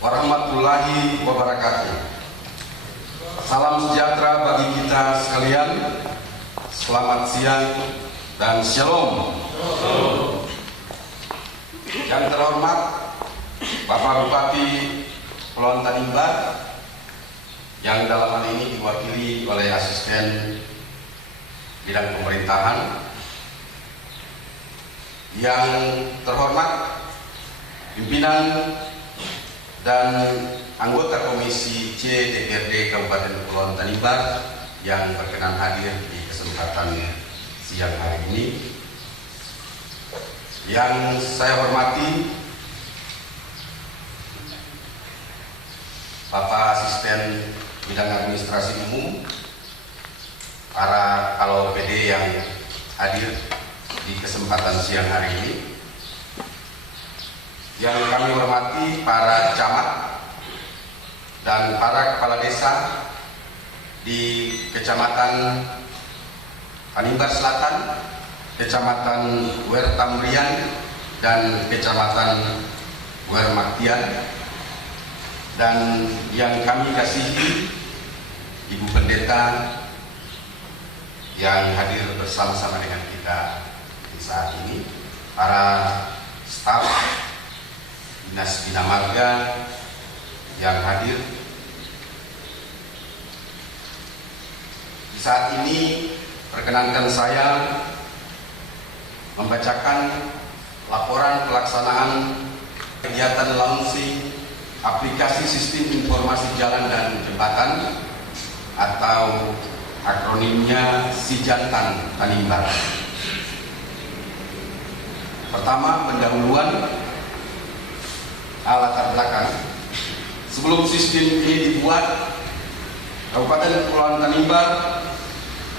warahmatullahi wabarakatuh. Salam sejahtera bagi kita sekalian. Selamat siang dan shalom. Yang terhormat Bapak Bupati Kepulauan Tanimbar, yang dalam hal ini diwakili oleh Asisten Bidang Pemerintahan. Yang terhormat pimpinan dan anggota Komisi C DPRD Kabupaten Kepulauan Tanimbar yang berkenan hadir di kesempatan siang hari ini. Yang saya hormati Bapak Asisten Bidang Administrasi Umum, para Kalo PD yang hadir di kesempatan siang hari ini. Yang kami hormati para camat dan para kepala desa di Kecamatan Tanimbar Selatan, Kecamatan Wertamrian, dan Kecamatan Wermaktian. Dan yang kami kasihi Ibu Pendeta yang hadir bersama-sama dengan kita di saat ini, para staf Dinas Bina Marga yang hadir. Di saat ini perkenankan saya membacakan laporan pelaksanaan kegiatan launching aplikasi sistem informasi jalan dan jembatan atau akronimnya Sijantan Tanimbar. Pertama, pendahuluan latar belakang. Sebelum sistem ini dibuat, Kabupaten Kepulauan Tanimbar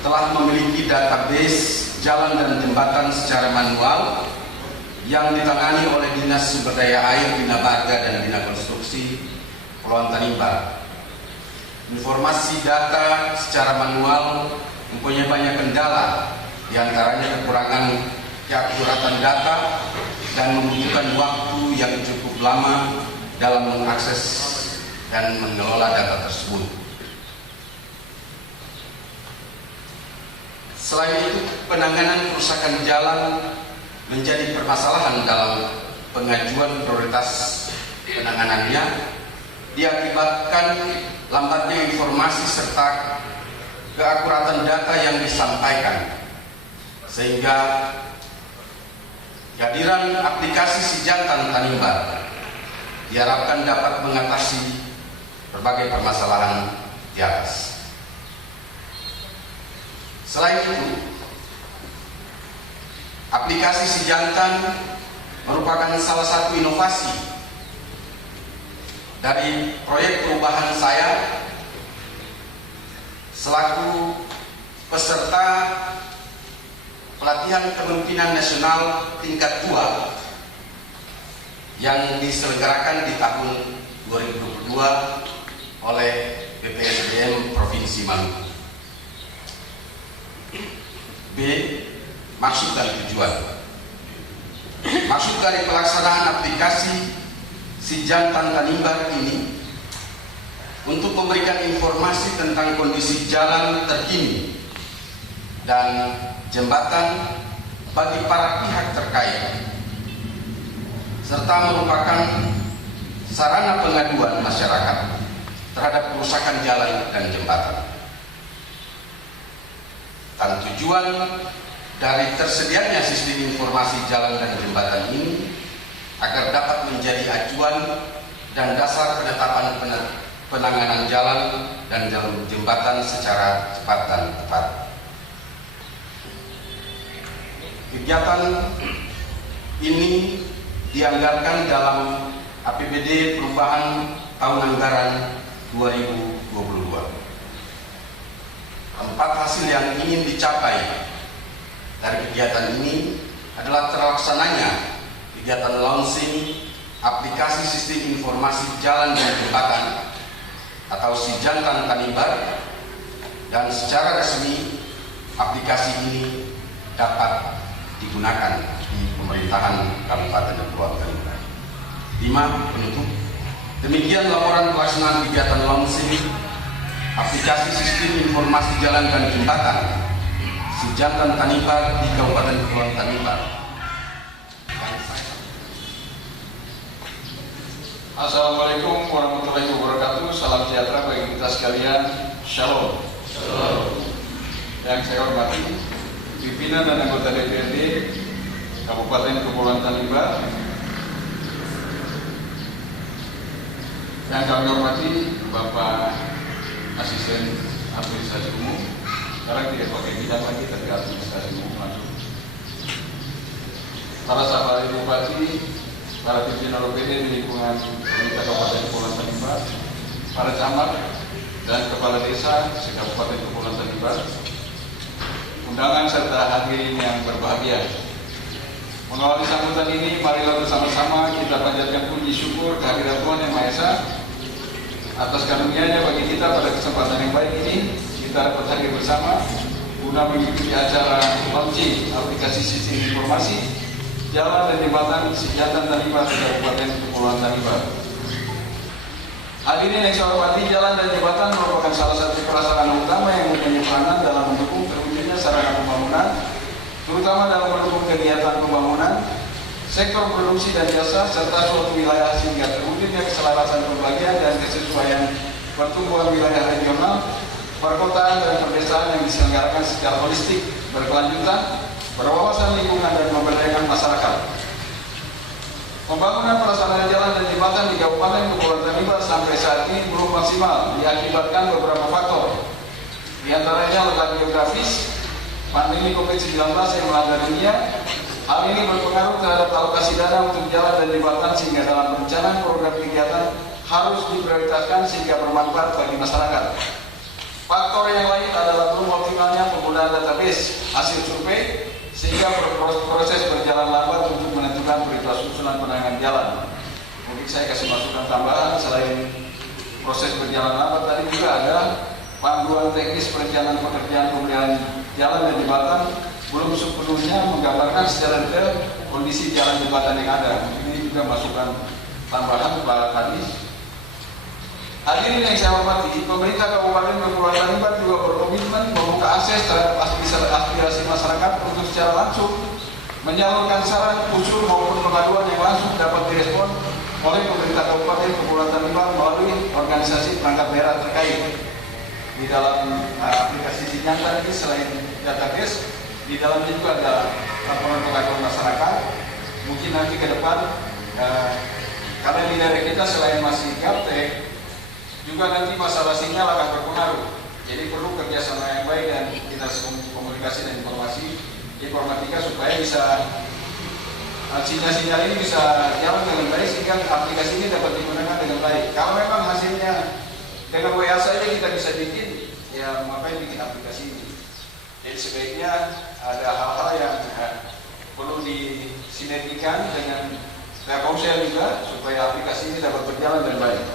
telah memiliki database jalan dan jembatan secara manual yang ditangani oleh Dinas Sumber Daya Air, Bina Marga, dan Bina Konstruksi Kepulauan Tanimbar. Informasi data secara manual mempunyai banyak kendala, diantaranya kekurangan keakuratan data dan membutuhkan waktu yang cukup lama dalam mengakses dan mengelola data tersebut. Selain itu, penanganan kerusakan jalan menjadi permasalahan dalam pengajuan prioritas penanganannya, diakibatkan lambatnya informasi serta keakuratan data yang disampaikan, sehingga kehadiran aplikasi Sijantan Tanimbar diharapkan dapat mengatasi berbagai permasalahan di atas. Selain itu, aplikasi Sijantan merupakan salah satu inovasi dari proyek perubahan saya selaku peserta pelatihan kepemimpinan nasional tingkat 2 yang diselenggarakan di tahun 2022 oleh BPSDM Provinsi Maluku. B. Maksud dan tujuan. Maksud dari pelaksanaan aplikasi Sijantan Tanimbar ini untuk memberikan informasi tentang kondisi jalan terkini dan jembatan bagi para pihak terkait, serta merupakan sarana pengaduan masyarakat terhadap kerusakan jalan dan jembatan. Dan tujuan dari tersedianya sistem informasi jalan dan jembatan ini agar dapat menjadi acuan dan dasar penetapan penanganan jalan dan jembatan secara cepat dan tepat. Kegiatan ini dianggarkan dalam APBD perubahan tahun anggaran 2022. Empat hasil yang ingin dicapai dari kegiatan ini adalah terlaksananya kegiatan launching aplikasi sistem informasi jalan dan jembatan atau Sijantan Tanimbar, dan secara resmi aplikasi ini dapat digunakan di pemerintahan Kabupaten Kepulauan Tanimbar. 5. Penutup. Demikian laporan pelaksanaan kegiatan launching aplikasi sistem informasi jalan dan jembatan Sijantan Tanimbar di Kabupaten Kepulauan Tanimbar. Assalamualaikum warahmatullahi wabarakatuh. Salam sejahtera bagi kita sekalian. Shalom. Shalom. Yang saya hormati pimpinan dan anggota DPRD Kabupaten Kepulauan Tanimbar, yang kami hormati Bapak Asisten Administrasi Umum. Sekarang tidak pakai bidang lagi, tapi administrasi umum langsung. Para sahabat bupati, para pimpinan OPD di lingkungan pemerintah Kabupaten Kepulauan Tanimbar, para camat dan kepala desa se-Kabupaten Kepulauan Tanimbar, undangan serta hadirin yang berbahagia. Mengawali sambutan ini, marilah bersama-sama kita panjatkan puji syukur kehadirat Tuhan Yang Maha Esa atas karunia-Nya bagi kita pada kesempatan yang baik ini. Kita dapat hadir bersama guna mengikuti acara launching aplikasi sistem informasi jalan dan jembatan Sijantan Tanimbar di Kabupaten Kepulauan Tanimbar. Hadirin yang saya hormati, jalan dan jembatan merupakan salah satu prasarana utama yang mempunyai peranan dalam mendukung terwujudnya sarana pembangunan, terutama dalam mendukung kegiatan pembangunan, sektor produksi dan jasa, serta suatu wilayah sehingga terwujudnya keselarasan pembagian dan kesesuaian pertumbuhan wilayah regional, perkotaan dan perdesaan yang diselenggarakan secara holistik, berkelanjutan, berwawasan lingkungan dan memberdayakan masyarakat. Pembangunan prasarana jalan dan jembatan di Kabupaten Kepulauan Tanimbar sampai saat ini belum maksimal diakibatkan beberapa faktor. Di antaranya letak geografis, pandemi COVID-19 yang melanda dunia. Hal ini berpengaruh terhadap alokasi dana untuk jalan dan jembatan sehingga dalam perencanaan program kegiatan harus diprioritaskan sehingga bermanfaat bagi masyarakat. Faktor yang lain adalah belum optimalnya penggunaan database hasil survei sehingga proses berjalan lambat untuk menentukan prioritas susunan penanganan jalan. Mungkin saya kasih masukan tambahan, selain proses berjalan lambat tadi juga ada panduan teknis perencanaan pekerjaan pemeliharaan jalan dan jembatan belum sepenuhnya menggambarkan secara detail kondisi jalan jembatan yang ada. Ini juga masukan tambahan Pak Kadis. Hadirin yang saya hormati, pemerintah Kabupaten Kepulauan Tanimbar juga berkomitmen membuka akses terhadap aspirasi masyarakat untuk secara langsung menyalurkan saran, usul maupun pengaduan yang langsung dapat direspon oleh pemerintah Kabupaten Kepulauan Tanimbar melalui organisasi perangkat daerah terkait. Di dalam aplikasi Sijantan ini selain database, di dalamnya juga ada laporan pengaduan masyarakat. Mungkin nanti ke depan, karena di daerah kita selain masih gaptek, juga nanti masalah sinyal akan berpengaruh. Jadi perlu kerjasama yang baik dan kita komunikasi dan informatika supaya bisa sinyal-sinyal ini bisa jalan dengan baik sehingga aplikasi ini dapat digunakan dengan baik. Kalau memang hasilnya dengan WA saja kita bisa bikin, ya ngapain bikin aplikasi ini? Jadi sebaiknya ada hal-hal yang perlu disinergikan dengan Telkomsel juga supaya aplikasi ini dapat berjalan dengan baik.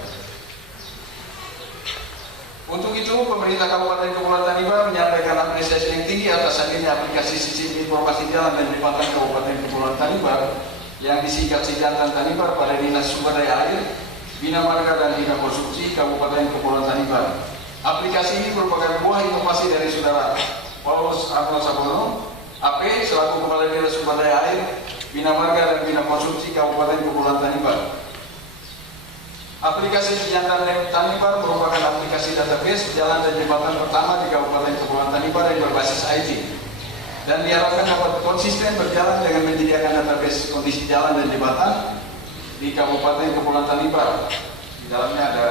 Untuk itu, pemerintah Kabupaten Kepulauan Tanimbar menyampaikan apresiasi yang tinggi atas hadirnya aplikasi sistem informasi jalan dan jembatan Kabupaten Kepulauan Tanimbar yang disingkat Sijantan Tanimbar pada Dinas Sumber Daya Air, Bina Marga dan Bina Konstruksi Kabupaten Kepulauan Tanimbar. Aplikasi ini merupakan buah inovasi dari Saudara Paulus Arnold Sabono, AP, selaku Kepala Dinas Sumber Daya Air, Bina Marga dan Bina Konstruksi Kabupaten Kepulauan Tanimbar. Aplikasi Sijantan Tanimbar merupakan aplikasi database jalan dan jembatan pertama di Kabupaten Kepulauan Tanimbar yang berbasis IT dan diharapkan dapat konsisten berjalan dengan menyediakan database kondisi jalan dan jembatan di Kabupaten Kepulauan Tanimbar. Di dalamnya ada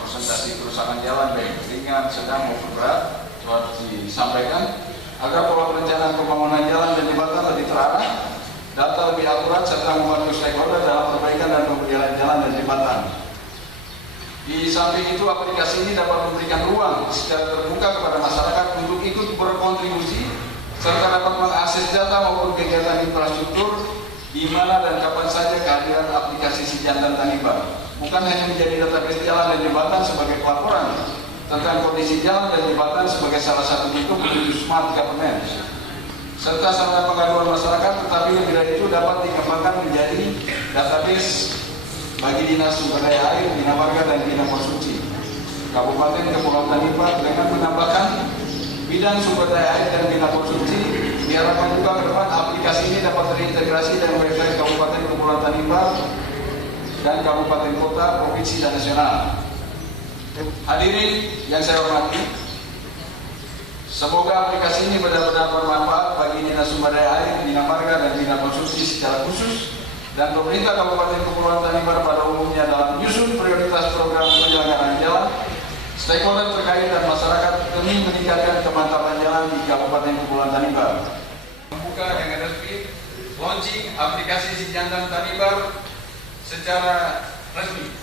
presentasi kerusakan jalan baik ringan, sedang maupun berat telah disampaikan agar pola perencanaan pembangunan jalan dan jembatan lebih terarah, data lebih akurat serta membantu stakeholder dalam perbaikan dan pemeliharaan jalan dan jembatan. Di samping itu, aplikasi ini dapat memberikan ruang secara terbuka kepada masyarakat untuk ikut berkontribusi serta dapat mengakses data maupun kegiatan infrastruktur di mana dan kapan saja kehadiran aplikasi Sijantan Tanimbar bukan hanya menjadi database jalan dan jembatan sebagai pelaporan tentang kondisi jalan dan jembatan sebagai salah satu bentuk menuju smart government serta sarana pengaduan masyarakat, tetapi lebih dari itu dapat dikembangkan menjadi database bagi Dinas Sumber Daya Air, Bina Marga, dan Bina Konstruksi Kabupaten Kepulauan Tanimbar dengan menambahkan bidang sumber daya air dan bina konstruksi. Diharapkan juga ke depan aplikasi ini dapat terintegrasi dengan website Kabupaten Kepulauan Tanimbar dan kabupaten kota, provinsi, dan nasional. Hadirin yang saya hormati, semoga aplikasi ini benar-benar bermanfaat bagi Dinas Sumber Daya Air, Bina Marga, dan Bina Konstruksi secara khusus, dan pemerintah Kabupaten Kepulauan Tanimbar pada umumnya dalam menyusun prioritas program penyelenggaraan jalan, stakeholder terkait dan masyarakat demi meningkatkan kemantapan jalan di Kabupaten Kepulauan Tanimbar. Membuka dengan resmi launching aplikasi Si Jantan Tanimbar secara resmi.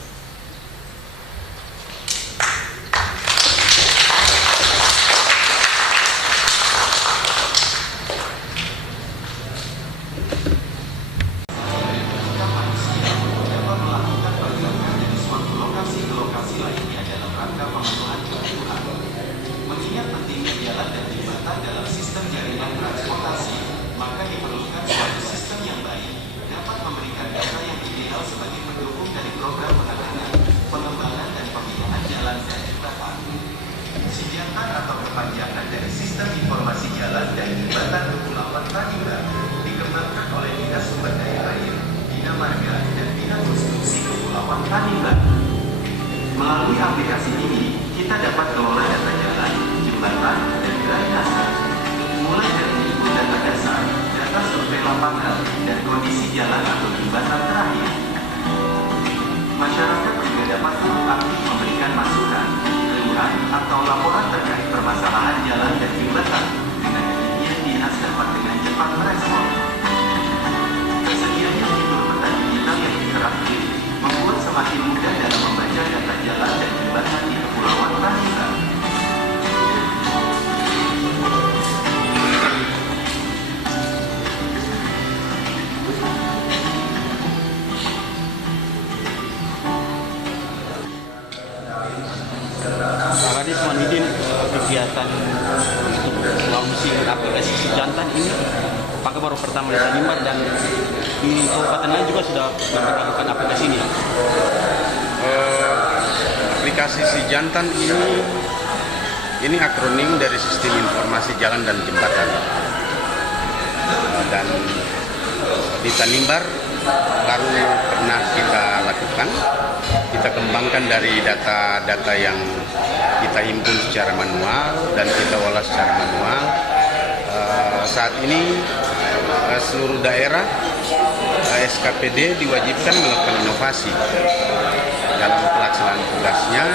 Melalui aplikasi ini, kita dapat kelola data jalan, jembatan, dan drainase, mulai dari input data dasar, data survei lapangan, dan kondisi jalan atau jembatan terakhir. Masyarakat juga dapat turut aktif memberikan masukan, keluhan, atau laporan terkait permasalahan jalan dan jembatan. Dengan demikian, dinas dapat dengan cepat merespon. Tersedianya fitur peta digital yang interaktif membuat semakin mudah dalam membaca data jalan dan jembatan di Kepulauan Tanimbar. Pak Kadis mohon izin, kegiatan untuk launching aplikasi Si Jantan ini apakah baru pertama di Tanimbar dan di kabupaten lain juga sudah memperlakukan aplikasi ini? Aplikasi Si Jantan ini akronim dari Sistem Informasi Jalan dan Jembatan. Dan di Tanimbar baru pernah kita lakukan. Kita kembangkan dari data-data yang kita himpun secara manual dan kita olah secara manual. Saat ini seluruh daerah SKPD diwajibkan melakukan inovasi dalam pelaksanaan tugasnya,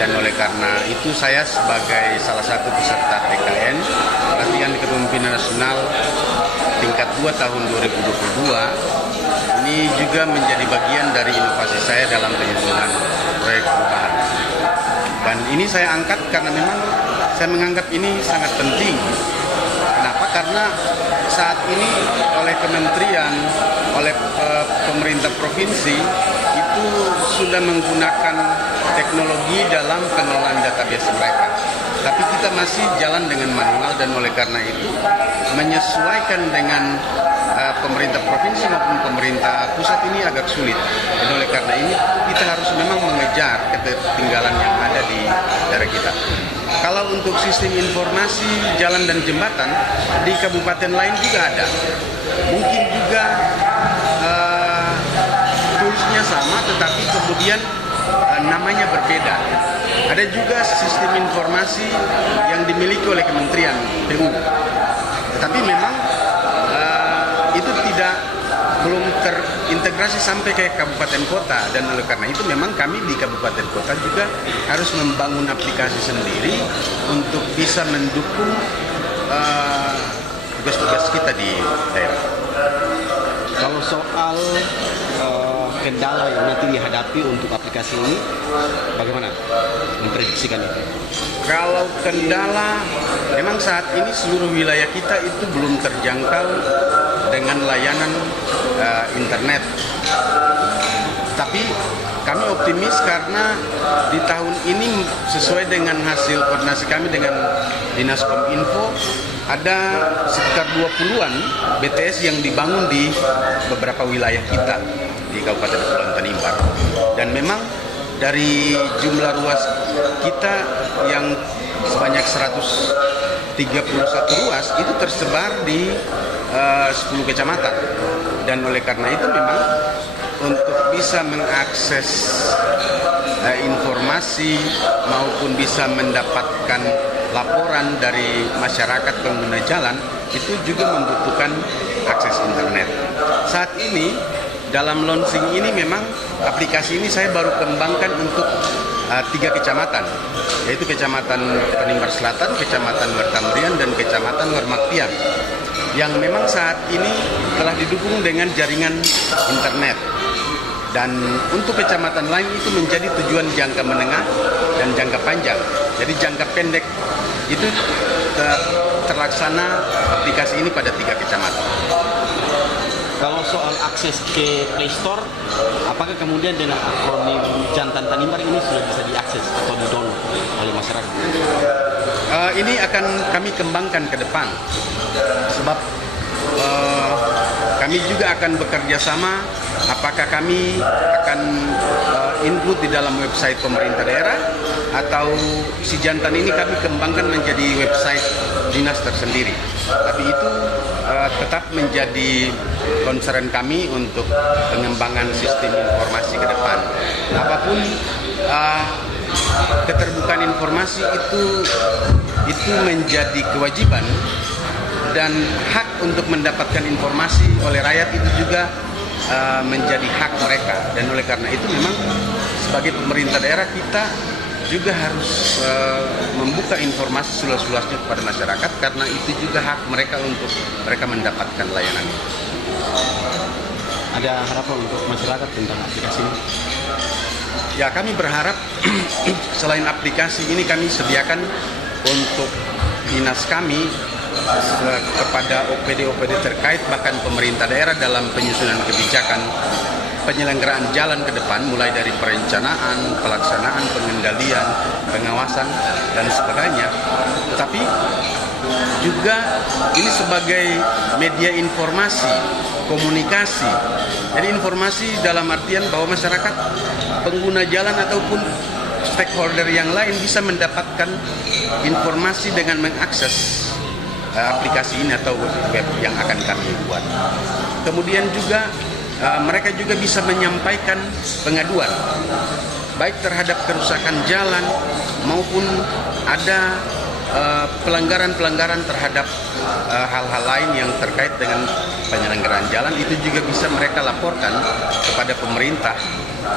dan oleh karena itu saya sebagai salah satu peserta TKN Latihan Kepemimpinan Nasional tingkat 2 tahun 2022 ini juga menjadi bagian dari inovasi saya dalam penyusunan proyek perubahan. Dan ini saya angkat karena memang saya menganggap ini sangat penting. Kenapa? Karena saat ini oleh kementerian, oleh pemerintah provinsi itu sudah menggunakan teknologi dalam pengelolaan database mereka. Tapi kita masih jalan dengan manual, dan oleh karena itu menyesuaikan dengan pemerintah provinsi maupun pemerintah pusat ini agak sulit. Dan oleh karena ini kita harus memang mengejar ketertinggalan yang ada di daerah kita. Kalau untuk sistem informasi jalan dan jembatan di kabupaten lain juga ada. Mungkin juga toolsnya sama, tetapi kemudian namanya berbeda. Ada juga sistem informasi yang dimiliki oleh Kementerian PU. Tetapi memang itu belum terintegrasi sampai ke kabupaten kota, dan oleh karena itu memang kami di kabupaten kota juga harus membangun aplikasi sendiri untuk bisa mendukung tugas-tugas kita di daerah. Kalau soal kendala yang nanti dihadapi untuk aplikasi ini, bagaimana memprediksikan itu? Kalau kendala, memang saat ini seluruh wilayah kita itu belum terjangkau dengan layanan internet. Tapi kami optimis karena di tahun ini sesuai dengan hasil koordinasi kami dengan Dinas Kominfo, ada sekitar 20-an BTS yang dibangun di beberapa wilayah kita. di Kabupaten Kepulauan Tanimbar. Dan memang dari jumlah ruas kita yang sebanyak 131 ruas itu tersebar di 10 kecamatan. Dan oleh karena itu memang untuk bisa mengakses informasi maupun bisa mendapatkan laporan dari masyarakat pengguna jalan itu juga membutuhkan akses internet. Saat ini dalam launching ini memang aplikasi ini saya baru kembangkan untuk 3 kecamatan, yaitu Kecamatan Tanimbar Selatan, Kecamatan Wertambrian, dan Kecamatan Wermaktian, yang memang saat ini telah didukung dengan jaringan internet. Dan untuk kecamatan lain itu menjadi tujuan jangka menengah dan jangka panjang. Jadi jangka pendek itu terlaksana aplikasi ini pada 3 kecamatan. Kalau soal akses ke Play Store, apakah kemudian dengan akronim Jantan Tanimbar ini sudah bisa diakses atau di-download oleh masyarakat? Ini akan kami kembangkan ke depan, sebab kami juga akan bekerja sama. Apakah kami akan include di dalam website pemerintah daerah, atau si Jantan ini kami kembangkan menjadi website dinas tersendiri. Tapi itu tetap menjadi concern kami untuk pengembangan sistem informasi ke depan. Apapun keterbukaan informasi itu menjadi kewajiban, dan hak untuk mendapatkan informasi oleh rakyat itu juga menjadi hak mereka. Dan oleh karena itu memang sebagai pemerintah daerah kita juga harus membuka informasi seluas-luasnya kepada masyarakat, karena itu juga hak mereka untuk mereka mendapatkan layanan. Ada harapan untuk masyarakat tentang aplikasi ini? Ya, kami berharap selain aplikasi ini kami sediakan untuk dinas kami kepada OPD-OPD terkait, bahkan pemerintah daerah dalam penyusunan kebijakan penyelenggaraan jalan ke depan, mulai dari perencanaan, pelaksanaan, pengendalian, pengawasan, dan sebagainya. Tetapi juga ini sebagai media informasi, komunikasi. Jadi informasi dalam artian bahwa masyarakat, pengguna jalan ataupun stakeholder yang lain bisa mendapatkan informasi dengan mengakses aplikasi ini atau web yang akan kami buat. Kemudian juga mereka juga bisa menyampaikan pengaduan, baik terhadap kerusakan jalan maupun ada pelanggaran-pelanggaran terhadap hal-hal lain yang terkait dengan penyelenggaraan jalan. Itu juga bisa mereka laporkan kepada pemerintah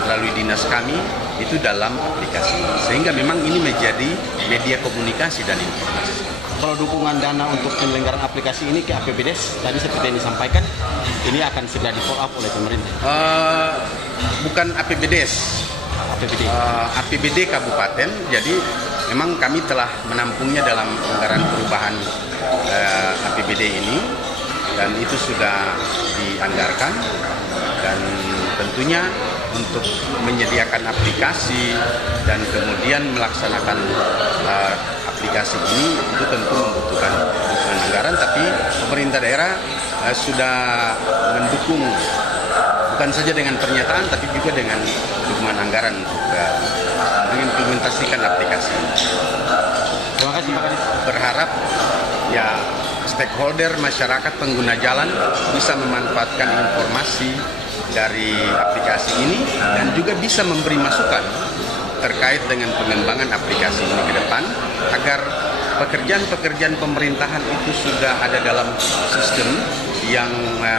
melalui dinas kami itu dalam aplikasi ini. Sehingga memang ini menjadi media komunikasi dan informasi. Kalau dukungan dana untuk penyelenggaraan aplikasi ini ke APBDes, tadi seperti yang disampaikan, ini akan segera di-follow up oleh pemerintah? Bukan APBDes, APBD Kabupaten. Jadi memang kami telah menampungnya dalam anggaran perubahan APBD ini, dan itu sudah dianggarkan. Dan tentunya untuk menyediakan aplikasi dan kemudian melaksanakan aplikasi ini itu tentu membutuhkan dukungan anggaran, tapi pemerintah daerah sudah mendukung bukan saja dengan pernyataan tapi juga dengan dukungan anggaran untuk mengimplementasikan aplikasi ini. Terima kasih Pak Kadis. Berharap ya stakeholder masyarakat pengguna jalan bisa memanfaatkan informasi dari aplikasi ini dan juga bisa memberi masukan terkait dengan pengembangan aplikasi ini ke depan, agar pekerjaan-pekerjaan pemerintahan itu sudah ada dalam sistem yang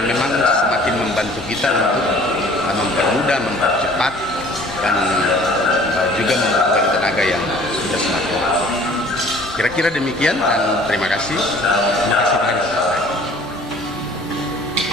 memang semakin membantu kita untuk mempermudah, mempercepat, dan juga membutuhkan tenaga yang sudah semakin. Kira-kira demikian, dan terima kasih. Terima kasih Pak Kadis.